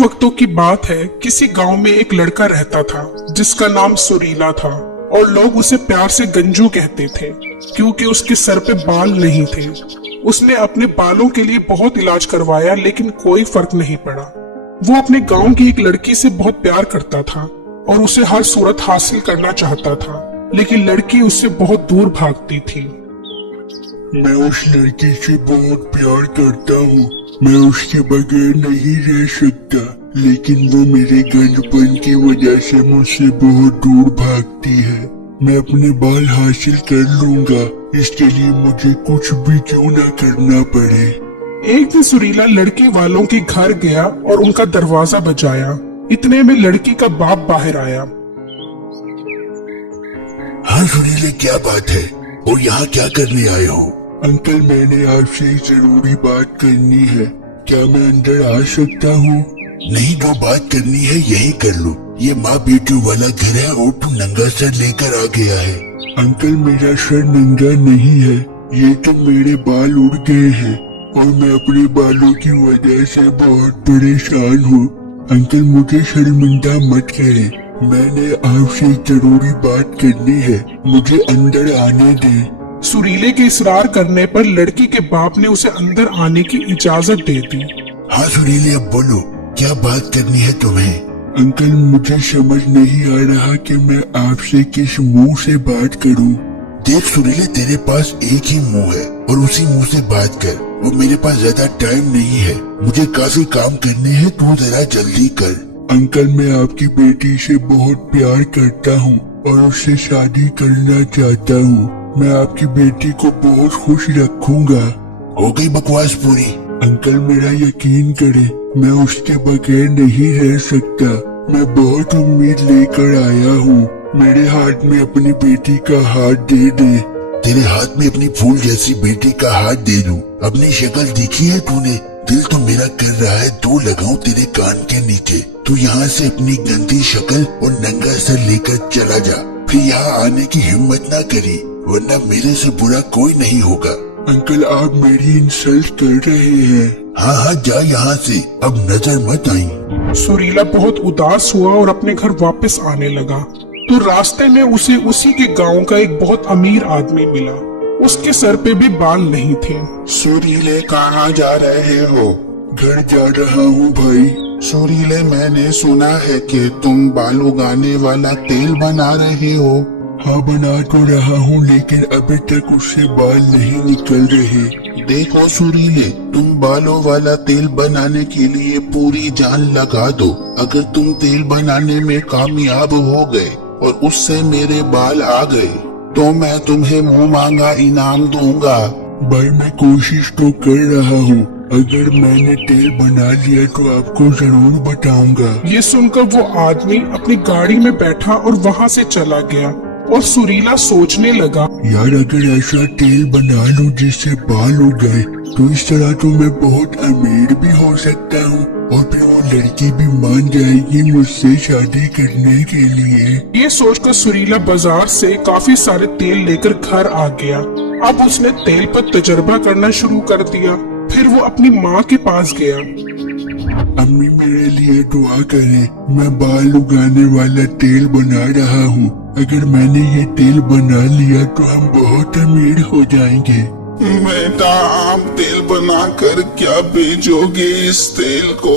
वक्तों की बात है, किसी गांव में एक लड़का रहता था जिसका नाम सुरीला था और लोग उसे प्यार से गंजू कहते थे क्योंकि उसके सर पे बाल नहीं थे। उसने अपने बालों के लिए बहुत इलाज करवाया लेकिन कोई फर्क नहीं पड़ा। वो अपने गांव की एक लड़की से बहुत प्यार करता था और उसे हर सूरत हासिल करना चाहता था, लेकिन लड़की उससे बहुत दूर भागती थी। मैं उस लड़की से बहुत प्यार करता हूँ, मैं उसके बगैर नहीं रह सकता, लेकिन वो मेरे गंजपन की वजह से मुझसे बहुत दूर भागती है। मैं अपने बाल हासिल कर लूंगा, इसके लिए मुझे कुछ भी क्यों न करना पड़े। एक दिन सुरीला लड़की वालों के घर गया और उनका दरवाजा बजाया। इतने में लड़की का बाप बाहर आया। हाँ सुरीले, क्या बात है और यहाँ क्या करने आए हो? अंकल, मैंने आपसे एक जरूरी बात करनी है, क्या मैं अंदर आ सकता हूँ? नहीं, जो बात करनी है यही कर लो, ये माँ बेटियों वाला घर है और तू नंगा सर लेकर आ गया है। अंकल, मेरा सर नंगा नहीं है, ये तो मेरे बाल उड़ गए हैं और मैं अपने बालों की वजह से बहुत परेशान हूँ। अंकल, मुझे शर्मिंदा मत करें, मैंने आपसे एक जरूरी बात करनी है, मुझे अंदर आने दें। सुरीले के इसरार करने पर लड़की के बाप ने उसे अंदर आने की इजाजत दे दी। हाँ सुरीले, अब बोलो, क्या बात करनी है तुम्हें? अंकल, मुझे समझ नहीं आ रहा कि मैं आपसे किस मुंह से बात करूं। देख सुरीले, तेरे पास एक ही मुंह है और उसी मुंह से बात कर, और मेरे पास ज्यादा टाइम नहीं है, मुझे काफी काम करने हैं, तू जरा जल्दी कर। अंकल, मैं आपकी बेटी से बहुत प्यार करता हूँ और उससे शादी करना चाहता हूँ, मैं आपकी बेटी को बहुत खुश रखूंगा। हो गई बकवास पूरी? अंकल, मेरा यकीन करें, मैं उसके बगैर नहीं रह सकता, मैं बहुत उम्मीद लेकर आया हूँ, मेरे हाथ में अपनी बेटी का हाथ दे दे। तेरे हाथ में अपनी फूल जैसी बेटी का हाथ दे दूं? अपनी शक्ल देखी है तूने? दिल तो मेरा कर रहा है दो लगाऊं तेरे कान के नीचे। तू यहाँ से अपनी गंदी शक्ल और नंगा सर लेकर चला जा, फिर यहाँ आने की हिम्मत ना करी, वरना मेरे से बुरा कोई नहीं होगा। अंकल, आप मेरी इंसल्ट कर रहे हैं। हाँ हाँ, जा यहाँ से, अब नजर मत आई। सुरीला बहुत उदास हुआ और अपने घर वापस आने लगा तो रास्ते में उसे उसी के गांव का एक बहुत अमीर आदमी मिला। उसके सर पे भी बाल नहीं थे। सुरीले, कहाँ जा रहे हो? घर जा रहा हूँ भाई। सुरीले, मैंने सुना है कि तुम बाल उगाने वाला तेल बना रहे हो। हाँ, बना तो रहा हूँ, लेकिन अभी तक उससे बाल नहीं निकल रहे। देखो सुरीले, तुम बालों वाला तेल बनाने के लिए पूरी जान लगा दो। अगर तुम तेल बनाने में कामयाब हो गए और उससे मेरे बाल आ गए तो मैं तुम्हें मुंह मांगा इनाम दूंगा। भाई, मैं कोशिश तो कर रहा हूँ, अगर मैंने तेल बना लिया तो आपको जरूर बताऊंगा। ये सुनकर वो आदमी अपनी गाड़ी में बैठा और वहाँ से चला गया और सुरीला सोचने लगा, यार, अगर ऐसा तेल बना लूं जिससे बाल उग गए तो इस तरह तो मैं बहुत अमीर भी हो सकता हूँ और फिर वो लड़की भी मान जाएगी मुझसे शादी करने के लिए। ये सोचकर सुरीला बाजार से काफी सारे तेल लेकर घर आ गया। अब उसने तेल पर तजर्बा करना शुरू कर दिया। फिर वो अपनी माँ के पास गया। अम्मी, मेरे लिए दुआ करें, मैं बाल उगाने वाला तेल बना रहा हूँ, अगर मैंने ये तेल बना लिया तो हम बहुत अमीर हो जाएंगे। बेटा, आप तेल बनाकर क्या बेचोगे इस तेल को?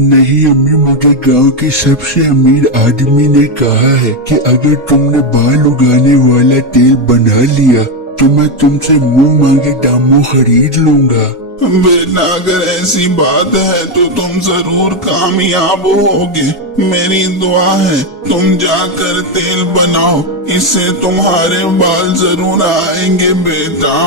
नहीं अम्मी, मुझे गांव के सबसे अमीर आदमी ने कहा है कि अगर तुमने बाल उगाने वाला तेल बना लिया तो मैं तुमसे मुंह मांगे दामों खरीद लूंगा। बेटा, अगर ऐसी बात है तो तुम जरूर कामयाब होगे। मेरी दुआ है तुम जाकर तेल बनाओ, इससे तुम्हारे बाल जरूर आएंगे बेटा।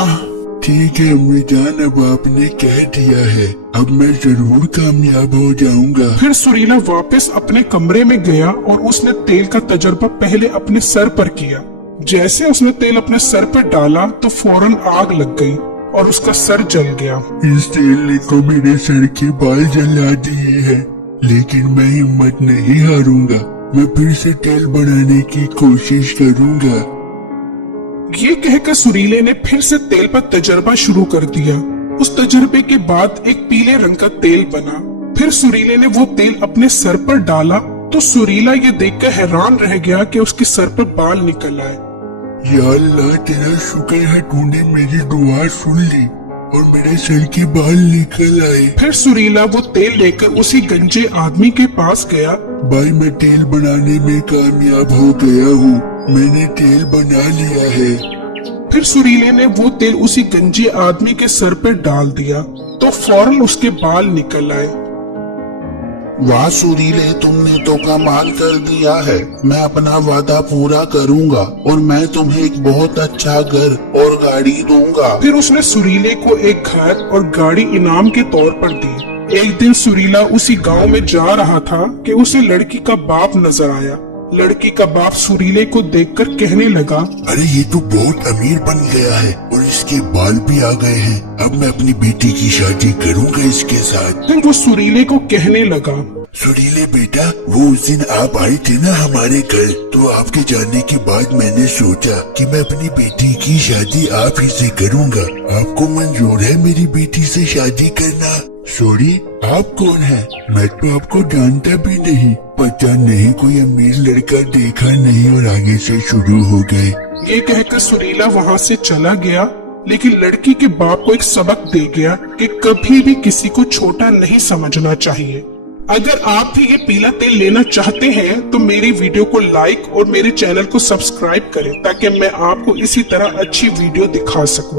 ठीक है अम्मी जान, अब आपने कह दिया है, अब मैं जरूर कामयाब हो जाऊंगा। फिर सुरीला वापस अपने कमरे में गया और उसने तेल का तजर्बा पहले अपने सर पर किया। जैसे उसने तेल अपने सर पर डाला तो फौरन आग लग गई और उसका सर जल गया। इस तेल ने तो मेरे सर के बाल जला दिए हैं, लेकिन मैं हिम्मत नहीं हारूंगा, मैं फिर से तेल बनाने की कोशिश करूंगा। ये कहकर सुरीले ने फिर से तेल पर तजर्बा शुरू कर दिया। उस तजर्बे के बाद एक पीले रंग का तेल बना। फिर सुरीले ने वो तेल अपने सर पर डाला तो सुरीला ये देखकर हैरान रह गया कि उसके सर पर बाल निकल आए। या अल्लाह, तेरा शुक्र है तूने मेरी दुआ सुन ली और मेरे सर के बाल निकल आए। फिर सुरीला वो तेल लेकर उसी गंजे आदमी के पास गया। भाई, मैं तेल बनाने में कामयाब हो गया हूँ, मैंने तेल बना लिया है। फिर सुरीले ने वो तेल उसी गंजे आदमी के सर पर डाल दिया तो फौरन उसके बाल निकल आए। वाह सुरीले, तुमने तो कमाल कर दिया है। मैं अपना वादा पूरा करूंगा और मैं तुम्हें एक बहुत अच्छा घर और गाड़ी दूंगा। फिर उसने सुरीले को एक घर और गाड़ी इनाम के तौर पर दी। एक दिन सुरीला उसी गांव में जा रहा था कि उसे लड़की का बाप नजर आया। लड़की का बाप सुरीले को देखकर कहने लगा, अरे ये तो बहुत अमीर बन गया है और इसके बाल भी आ गए हैं। अब मैं अपनी बेटी की शादी करूंगा इसके साथ। फिर वो सुरीले को कहने लगा, सुरीले बेटा, वो उस दिन आप आए थे ना हमारे घर, तो आपके जाने के बाद मैंने सोचा कि मैं अपनी बेटी की शादी आप ही से करूंगा। आपको मंजूर है मेरी बेटी से शादी करना? सॉरी, आप कौन है? मैं तो आपको जानता भी नहीं। पता नहीं, कोई अमीर लड़का देखा नहीं और आगे से शुरू हो गए। ये कहकर सुरीला वहाँ से चला गया, लेकिन लड़की के बाप को एक सबक दे गया कि कभी भी किसी को छोटा नहीं समझना चाहिए। अगर आप भी ये पीला तेल लेना चाहते हैं तो मेरी वीडियो को लाइक और मेरे चैनल को सब्सक्राइब करें ताकि मैं आपको इसी तरह अच्छी वीडियो दिखा सकूं।